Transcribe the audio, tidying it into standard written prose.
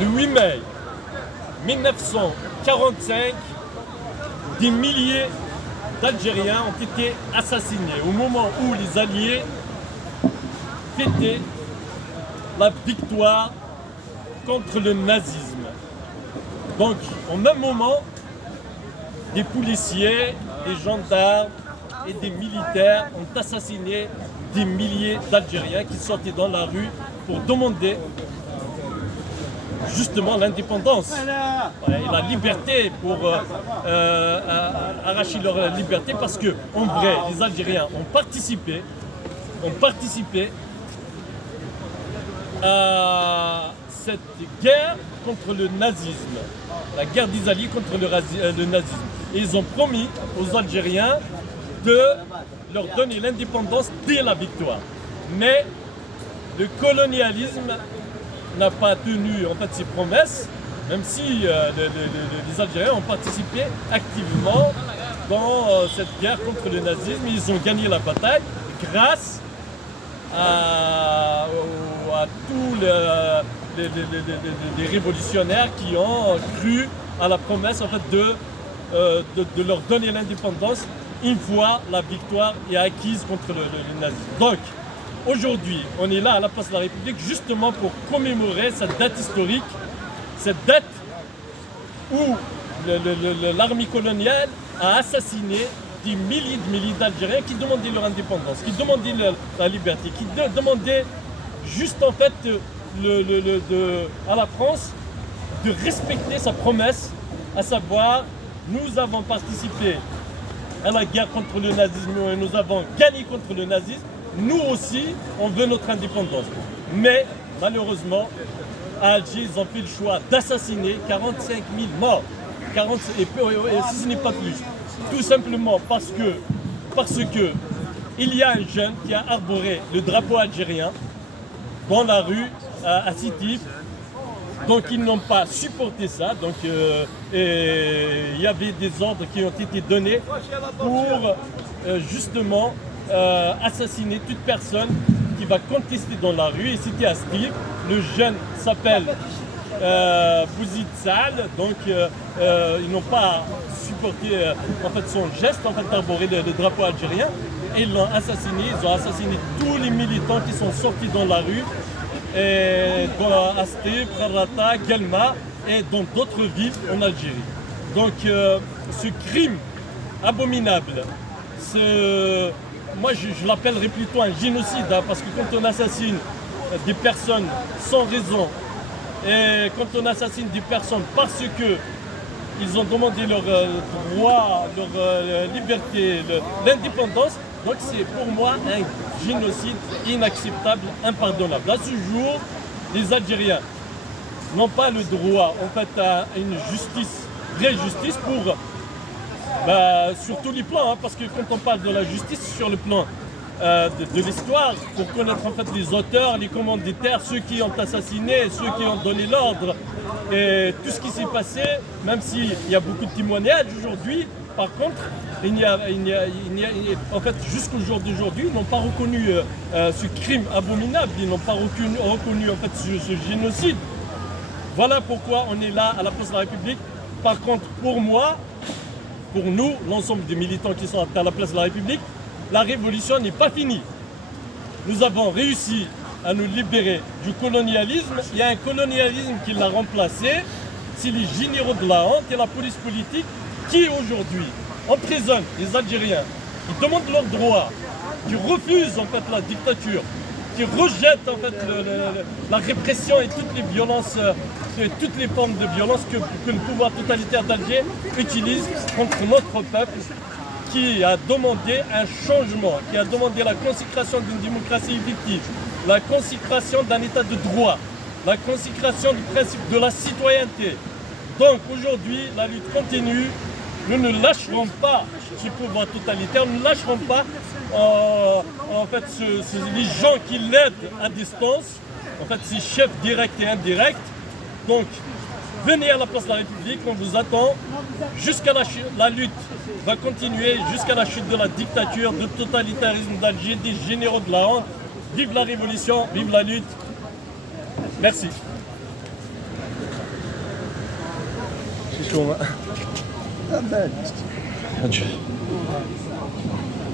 Le 8 mai 1945, des milliers d'Algériens ont été assassinés au moment où les Alliés fêtaient la victoire contre le nazisme. Donc, au même moment, des policiers, des gendarmes et des militaires ont assassiné des milliers d'Algériens qui sortaient dans la rue pour demander justement l'indépendance et la liberté, pour arracher leur liberté, parce que en vrai, les Algériens ont participé à cette guerre contre le nazisme, la guerre des Alliés contre le nazisme. Et ils ont promis aux Algériens de leur donner l'indépendance dès la victoire. Mais le colonialisme n'a pas tenu en fait ses promesses, même si les Algériens ont participé activement dans cette guerre contre le nazisme. Ils ont gagné la bataille grâce à tous les révolutionnaires qui ont cru à la promesse en fait, de leur donner l'indépendance une fois la victoire est acquise contre le nazisme. Donc, aujourd'hui, on est là à la place de la République justement pour commémorer cette date historique, cette date où l'armée coloniale a assassiné des milliers d'Algériens qui demandaient leur indépendance, qui demandaient la liberté, qui demandaient juste en fait à la France de respecter sa promesse, à savoir nous avons participé à la guerre contre le nazisme et nous avons gagné contre le nazisme. Nous aussi, on veut notre indépendance. Mais malheureusement, à Alger, ils ont fait le choix d'assassiner 45 000 morts. Et si ce n'est pas plus. Tout simplement parce que il y a un jeune qui a arboré le drapeau algérien dans la rue à Sitif. Donc ils n'ont pas supporté ça. Donc il y avait des ordres qui ont été donnés pour justement assassiner toute personne qui va contester dans la rue. Et c'était à Sitif. Le jeune s'appelle Bouzid Saal. Donc ils n'ont pas supporté en fait son geste en fait d'arborer le drapeau algérien. Et ils l'ont assassiné. Ils ont assassiné tous les militants qui sont sortis dans la rue. Et dans Astif, Kharrata, Guelma et dans d'autres villes en Algérie. Donc ce crime abominable, moi je l'appellerais plutôt un génocide, hein, parce que quand on assassine des personnes sans raison et quand on assassine des personnes parce que ils ont demandé leur droit, leur liberté, l'indépendance, donc c'est pour moi un génocide inacceptable, impardonnable. À ce jour, les Algériens n'ont pas le droit en fait, à une justice, vraie justice sur tous les plans, hein, parce que quand on parle de la justice sur le plan de l'histoire, pour connaître en fait les auteurs, les commanditaires, ceux qui ont assassiné, ceux qui ont donné l'ordre, et tout ce qui s'est passé, même s'il y a beaucoup de témoignages aujourd'hui, par contre, en fait, jusqu'au jour d'aujourd'hui, ils n'ont pas reconnu ce crime abominable, ils n'ont pas reconnu en fait, ce génocide. Voilà pourquoi on est là à la place de la République. Par contre, pour moi, pour nous, l'ensemble des militants qui sont à la place de la République, la révolution n'est pas finie. Nous avons réussi à nous libérer du colonialisme. Il y a un colonialisme qui l'a remplacé, c'est les généraux de la honte et la police politique qui aujourd'hui emprisonnent les Algériens, qui demandent leurs droits, qui refusent en fait la dictature, qui rejettent en fait la répression et toutes les violences, toutes les formes de violence que le pouvoir totalitaire d'Alger utilise contre notre peuple, qui a demandé un changement, qui a demandé la consécration d'une démocratie effective, la consécration d'un état de droit, la consécration du principe de la citoyenneté. Donc aujourd'hui, la lutte continue. Nous ne lâcherons pas ce pouvoir totalitaire, nous ne lâcherons pas en fait, les gens qui l'aident à distance, en fait ces chefs directs et indirects. Donc venez à la place de la République, on vous attend. Jusqu'à la lutte va continuer, jusqu'à la chute de la dictature, du totalitarisme d'Alger, des généraux de la honte. Vive la révolution, vive la lutte. Merci. C'est chaud, hein. Ah ben. Adieu.